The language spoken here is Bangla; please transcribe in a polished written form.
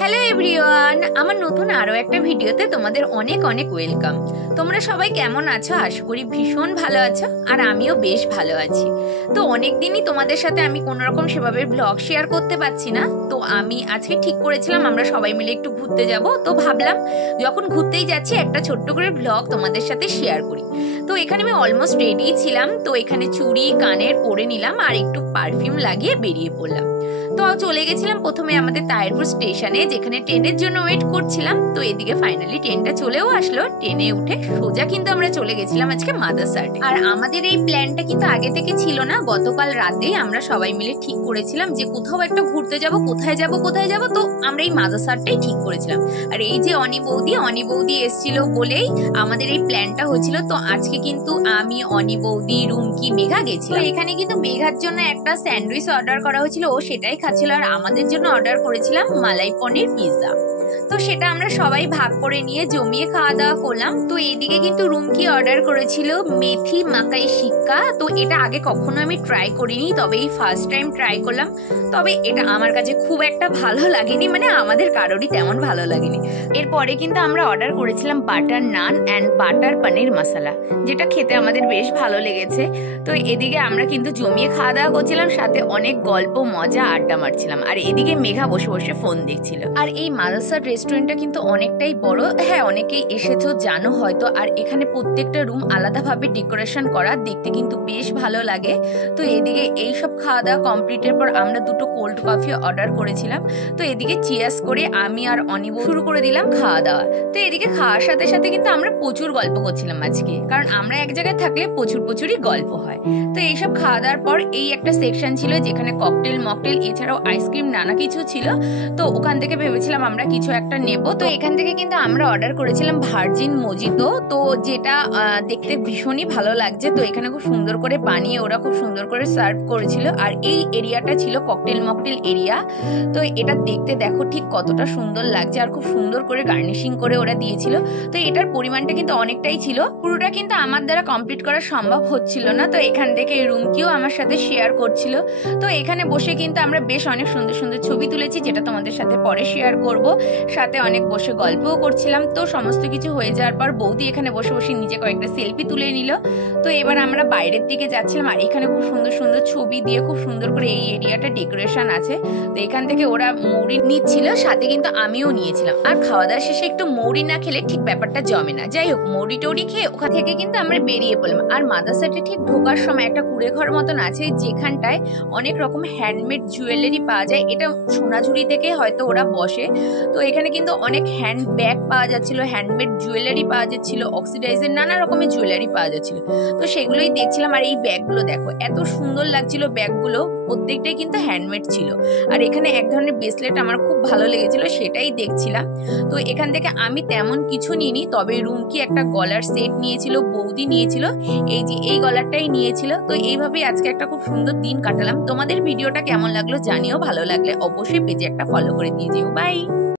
হ্যালো এভরিওয়ান, আমার নতুন আরও একটা ভিডিওতে তোমাদের অনেক অনেক ওয়েলকাম। তোমরা সবাই কেমন আছো? আশা করি ভীষণ ভালো আছো, আর আমিও বেশ ভালো আছি। তো অনেক দিনই তোমাদের সাথে আমি কোনোরকম সেভাবে ব্লগ শেয়ার করতে পারছি না। তো আমি আজকে ঠিক করেছিলাম আমরা সবাই মিলে একটু ঘুরতে যাব। তো ভাবলাম যখন ঘুরতেই যাচ্ছি একটা ছোট্ট করে ব্লগ তোমাদের সাথে শেয়ার করি। তো এখানে আমি অলমোস্ট রেডি ছিলাম। তো এখানে চুড়ি কানের পরে নিলাম আর একটু পারফিউম লাগিয়ে বেরিয়ে পড়লাম। তো চলে গেছিলাম প্রথমে আমাদের তাহিরপুর স্টেশনে, যেখানে ট্রেনের জন্য ওয়েট করছিলাম। তো এদিকে ফাইনালি ট্রেনটা চলেও আসলো। ট্রেনে উঠে সোজা কিন্তু আমরা চলে গেছিলাম আজকে মাদারসাটে। আর আমাদের এই প্ল্যানটা কিন্তু আগে থেকে ছিল না, গতকাল রাতেই আমরা সবাই মিলে ঠিক করেছিলাম যে কোথাও একটা ঘুরতে যাব। কোথায় যাব তো আমরা এই মাদারসাটটাই ঠিক করেছিলাম। আর এই যে অনি বৌদি এসেছিল বলেই আমাদের এই প্ল্যানটা হয়েছিল। তো আজকে কিন্তু আমি, অনি বৌদি, রুমকি, মেঘা গেছিলাম। এখানে কিন্তু মেঘার জন্য একটা স্যান্ডউইচ অর্ডার করা হয়েছিল, ও সেটাই খাচ্ছিল। আর আমাদের জন্য অর্ডার করেছিলাম মালাই পনির পিৎজা। তো সেটা আমরা সবাই ভাগ করে নিয়ে জমিয়ে খাওয়া দাওয়া করলাম। তো এইদিকে কিন্তু রুমকি অর্ডার করেছিল মেথি মাকাই শিক্কা। তো এটা আগে কখনো আমি ট্রাই করিনি, তবে এই ফার্স্ট টাইম ট্রাই করলাম। তবে এটা আমার কাছে খুব একটা ভালো লাগেনি, মানে আমাদের কারোরই তেমন ভালো লাগেনি। এরপরে কিন্তু আমরা অর্ডার করেছিলাম বাটার নান অ্যান্ড বাটার পনির মশলা, যেটা খেতে আমাদের বেশ ভালো লেগেছে। তো এদিকে আমরা কিন্তু জমিয়ে খাওয়া দাওয়া করছিলাম, সাথে অনেক গল্প মজা আড্ডা মারছিলাম। আর এদিকে মেঘা বসে বসে ফোন দেখছিল। আর এই মাদারসাট রেস্টুরেন্টটা কিন্তু অনেকটাই বড়। হ্যাঁ, অনেকেই এসেছো জানো হয়তো। আর এখানে প্রত্যেকটা রুম আলাদাভাবে ডেকোরেশন করা, দেখতে কিন্তু বেশ ভালো লাগে। তো এদিকে এইসব খাওয়া দাওয়া কমপ্লিটের পর আমরা দুটো কোল্ড কফি অর্ডার করেছিলাম। তো এদিকে চিয়ার্স করে আমি আর অনিব শুরু করে দিলাম খাওয়া দাওয়া। তো এদিকে খাওয়ার সাথে সাথে কিন্তু আমরা প্রচুর গল্প করছিলাম আজকে, কারণ আমরা এক জায়গায় থাকলে প্রচুরই গল্প হয়। তো এইসব খাওয়া দাওয়ার পর এই একটা সেকশন ছিল যেখানে ককটেল মকটেল এছাড়াও আইসক্রিম নানা কিছু ছিল। তো ওখান থেকে ভেবেছিলাম আমরা কিছু একটা নেব। তো এখান থেকে কিন্তু আমরা অর্ডার করেছিলাম ভার্জিন মোজিতো, তো যেটা দেখতে ভীষণই ভালো লাগছে। তো এখানে খুব সুন্দর করে বানিয়ে ওরা খুব সুন্দর করে সার্ভ করেছিল। আর এই এরিয়াটা ছিল ককটেল মকটেল এরিয়া। তো এটা দেখতে দেখো ঠিক কতটা সুন্দর লাগছে, আর খুব সুন্দর করে গার্নিশিং করে ওরা দিয়েছিল। তো এটার পরিমাণটা কিন্তু অনেকটাই ছিল, পুরোটা কিন্তু আমার দ্বারা কমপ্লিট করা সম্ভব হচ্ছিল না। তো এখান থেকে রুমকিও আমার সাথে শেয়ার করছিল। তো এখানে বসে কিন্তু আমরা বেশ অনেক সুন্দর সুন্দর ছবি তুলেছি, যেটা তোমাদের সাথে পরে শেয়ার করব। সাথে অনেক বসে গল্পও করছিলাম। তো সমস্ত কিছু হয়ে যাওয়ার পর বৌদি এখানে বসে বসে নিজে কয়েকটা সেলফি তুলে নিল। তো এবার আমরা বাইরের দিকে যাচ্ছিলাম। আর এখানে খুব সুন্দর সুন্দর ছবি দিয়ে খুব সুন্দর করে এই এরিয়াটা ডেকোরেশন আছে। তো এখান থেকে ওরা মৌরি নিচ্ছিল, সাথে কিন্তু আমিও নিয়েছিলাম। আর খাওয়া দাওয়া শেষে একটু মৌরি না খেলে ঠিক ব্যাপারটা জমে না। যাই হোক, মৌরি টৌরি খেয়ে ওখান থেকে কিন্তু আমরা বেরিয়ে পড়লাম। আর মাদারসাটে ঠিক ঢোকার সময় একটা কুড়ে ঘর মতন আছে, যেখানটায় অনেক রকম হ্যান্ডমেড জুয়েলারি পাওয়া যায়। এটা সোনাঝুরি থেকে হয়তো ওরা বসে। তো এখানে কিন্তু অনেক হ্যান্ড ব্যাগ পাওয়া যাচ্ছিল, হ্যান্ডমেড জুয়েলারি পাওয়া যাচ্ছিল, অক্সিডাইজের নানা রকমের জুয়েলারি পাওয়া যাচ্ছিল। তো সেগুলোই দেখছিলাম। আর এই ব্যাগগুলো দেখো, এত সুন্দর লাগছিল ব্যাগগুলো, প্রত্যেকটাই কিন্তু হ্যান্ডমেড ছিল। আর এখানে এক ধরনের ব্রেসলেট আমার খুব ভালো লেগেছিল, সেটাই দেখছিলাম। তো এখান থেকে আমি তেমন কিছু নিইনি, তবে রুমকি একটা গলার সেট নিয়েছিল, বৌদি নিয়েছিল এই যে এই গলারটাই নিয়েছিল। তো এইভাবেই আজকে একটা খুব সুন্দর দিন কাটালাম। তোমাদের ভিডিওটা কেমন লাগলো জানিও, ভালো লাগলে অবশ্যই পেজে একটা ফলো করে দিয়ে যেও। বাই।